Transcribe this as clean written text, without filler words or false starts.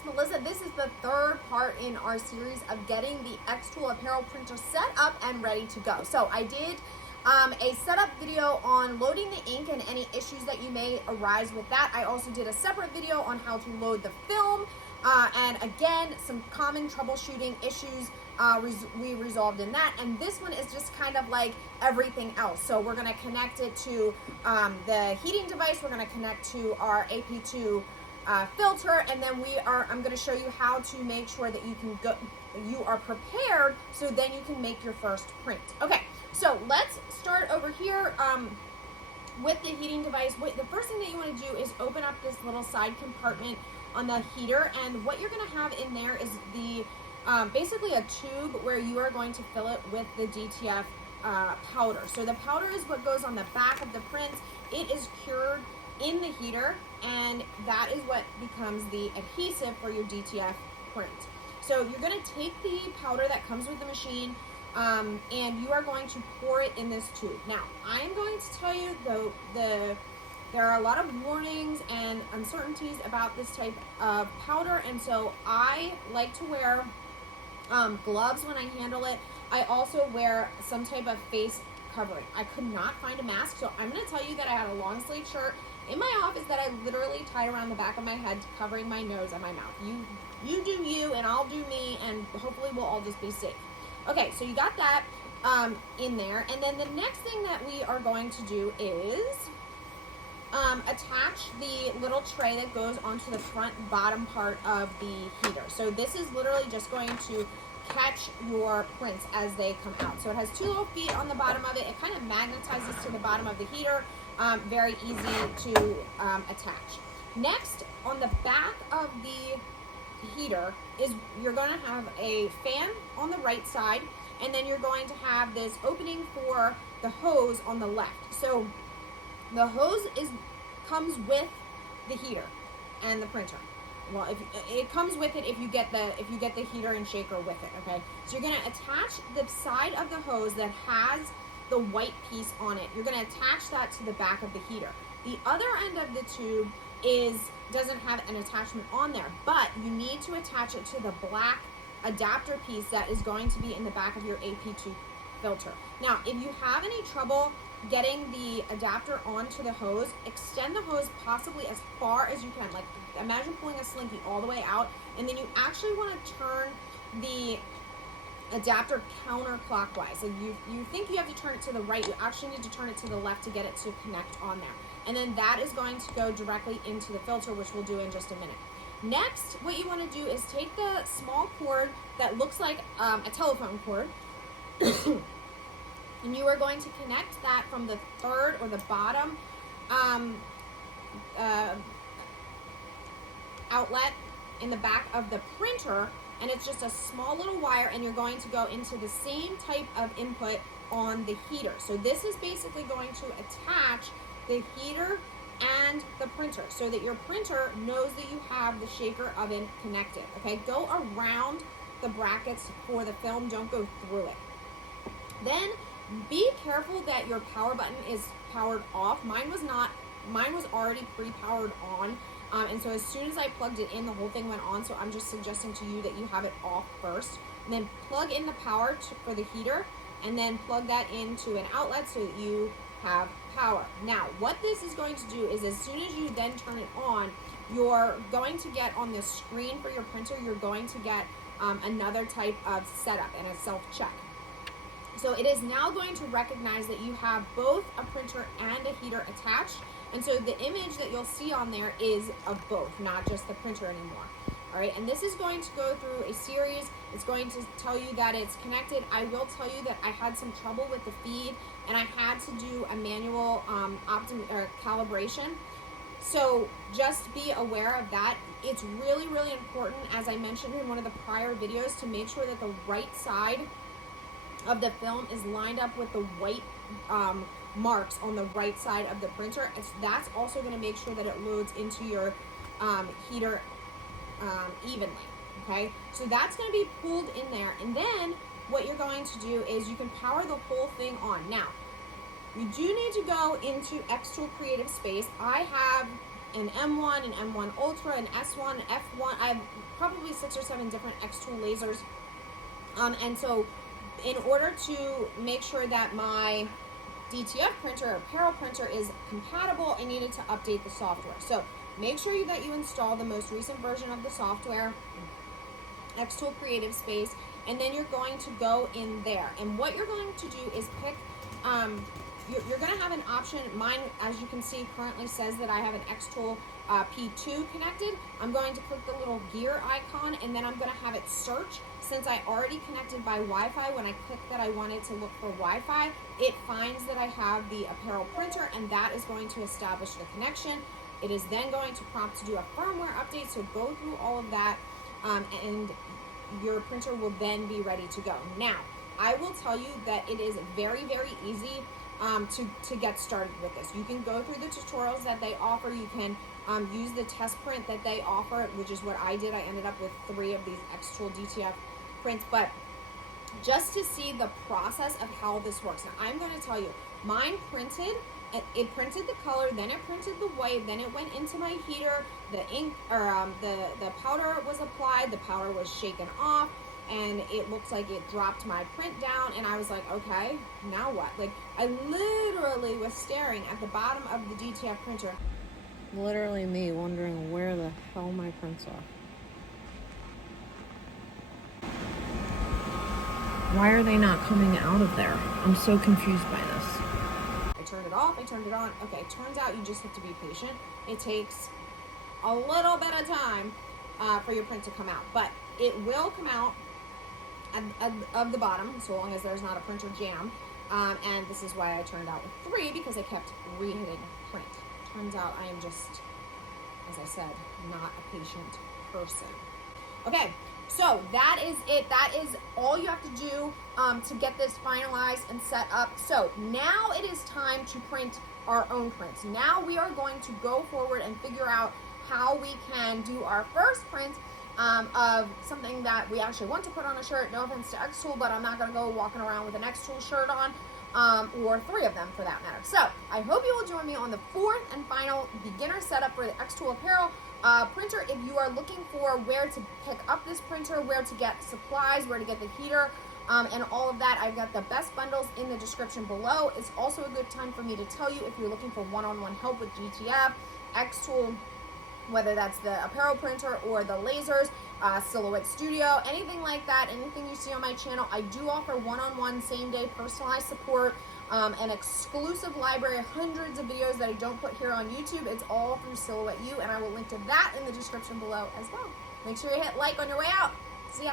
it's Melissa. This is the third part in our series of getting the xTool Apparel Printer set up and ready to go. So I did a setup video on loading the ink and any issues that you may arise with that. I also did a separate video on how to load the film. And again, some common troubleshooting issues we resolved in that. And this one is just kind of like everything else. So we're gonna connect it to the heating device. We're gonna connect to our AP2 filter, and then I'm gonna show you how to make sure that you are prepared so then you can make your first print. Okay, so let's start over here with the heating device. The first thing that you wanna do is open up this little side compartment on the heater, and what you're gonna have in there is the basically a tube where you are going to fill it with the DTF powder. So the powder is what goes on the back of the print. It is cured in the heater, and that is what becomes the adhesive for your DTF print. So you're gonna take the powder that comes with the machine, and you are going to pour it in this tube. Now, I am going to tell you, though, there are a lot of warnings and uncertainties about this type of powder, and so I like to wear gloves when I handle it. I also wear some type of face covering. I could not find a mask, so I'm going to tell you that I had a long sleeve shirt in my office that I literally tied around the back of my head, covering my nose and my mouth. You do you, and I'll do me, and hopefully we'll all just be safe. Okay, so you got that in there, and then the next thing that we are going to do is attach the little tray that goes onto the front bottom part of the heater. So this is literally just going to catch your prints as they come out. So it has two little feet on the bottom of it. It kind of magnetizes to the bottom of the heater. Very easy to attach. Next, on the back of the heater is you're going to have a fan on the right side, and then you're going to have this opening for the hose on the left. So the hose comes with the heater and the printer. Well, if it comes with it, if you get the heater and shaker with it, okay? So you're gonna attach the side of the hose that has the white piece on it. You're gonna attach that to the back of the heater. The other end of the tube doesn't have an attachment on there, but you need to attach it to the black adapter piece that is going to be in the back of your AP2 filter. Now, if you have any trouble getting the adapter onto the hose, extend the hose possibly as far as you can. Like, imagine pulling a slinky all the way out, and then you actually want to turn the adapter counterclockwise. So you think you have to turn it to the right, you actually need to turn it to the left to get it to connect on there. And then that is going to go directly into the filter, which we'll do in just a minute. Next, what you want to do is take the small cord that looks like a telephone cord, and you are going to connect that from the third or the bottom outlet in the back of the printer, and it's just a small little wire, and you're going to go into the same type of input on the heater. So this is basically going to attach the heater and the printer so that your printer knows that you have the shaker oven connected. Okay, go around the brackets for the film, don't go through it. Then be careful that your power button is powered off. Mine was already pre-powered on. And so as soon as I plugged it in, the whole thing went on. So I'm just suggesting to you that you have it off first. And then plug in the power for the heater, and then plug that into an outlet so that you have power. Now, what this is going to do is as soon as you then turn it on, you're going to get on the screen for your printer, you're going to get another type of setup and a self-check. So it is now going to recognize that you have both a printer and a heater attached. And so the image that you'll see on there is of both, not just the printer anymore. All right, and this is going to go through a series. It's going to tell you that it's connected. I will tell you that I had some trouble with the feed, and I had to do a manual calibration. So just be aware of that. It's really, really important, as I mentioned in one of the prior videos, to make sure that the right side of the film is lined up with the white marks on the right side of the printer. That's also going to make sure that it loads into your heater evenly. Okay, so that's going to be pulled in there, and then what you're going to do is you can power the whole thing on. Now, you do need to go into xTool Creative Space. I have an M1, an M1 Ultra, an S1, F1. I have probably 6 or 7 different xTool lasers. And so in order to make sure that my DTF printer or Apparel printer is compatible, I needed to update the software. So make sure that you install the most recent version of the software, xTool Creative Space, and then you're going to go in there. And what you're going to do is pick, you're going to have an option. Mine, as you can see, currently says that I have an xTool P2 connected. I'm going to click the little gear icon, and then I'm going to have it search. Since I already connected by Wi-Fi, when I clicked that I wanted to look for Wi-Fi, it finds that I have the Apparel printer, and that is going to establish the connection. It is then going to prompt to do a firmware update, so go through all of that, and your printer will then be ready to go. Now, I will tell you that it is very, very easy to get started with this. You can go through the tutorials that they offer. You can use the test print that they offer, which is what I did. I ended up with 3 of these xTool DTF prints, but just to see the process of how this works. Now, I'm going to tell you, mine printed, it printed the color, then it printed the white, then it went into my heater, the ink, or the powder was applied, the powder was shaken off, and it looks like it dropped my print down, and I was like, okay, now what? Like, I literally was staring at the bottom of the DTF printer. Literally me wondering where the hell my prints are. Why are they not coming out of there? I'm so confused by this. I turned it off, I turned it on. Okay, turns out you just have to be patient. It takes a little bit of time for your print to come out, but it will come out of the bottom, so long as there's not a printer jam. And this is why I turned out with 3, because I kept re-hitting print. Turns out I am just, as I said, not a patient person. Okay, so that is it. That is all you have to do to get this finalized and set up. So now it is time to print our own prints. Now we are going to go forward and figure out how we can do our first print of something that we actually want to put on a shirt. No offense to xTool, but I'm not going to go walking around with an xTool shirt on, or 3 of them for that matter. So I hope you will join me on the 4th and final beginner setup for the xTool Apparel printer. If you are looking for where to pick up this printer, where to get supplies, where to get the heater, and all of that, I've got the best bundles in the description below. It's also a good time for me to tell you if you're looking for one-on-one help with DTF, xTool, whether that's the Apparel printer or the lasers, Silhouette Studio, anything like that, anything you see on my channel. I do offer one-on-one, same-day personalized support, an exclusive library, hundreds of videos that I don't put here on YouTube. It's all through Silhouette U, and I will link to that in the description below as well. Make sure you hit like on your way out. See ya.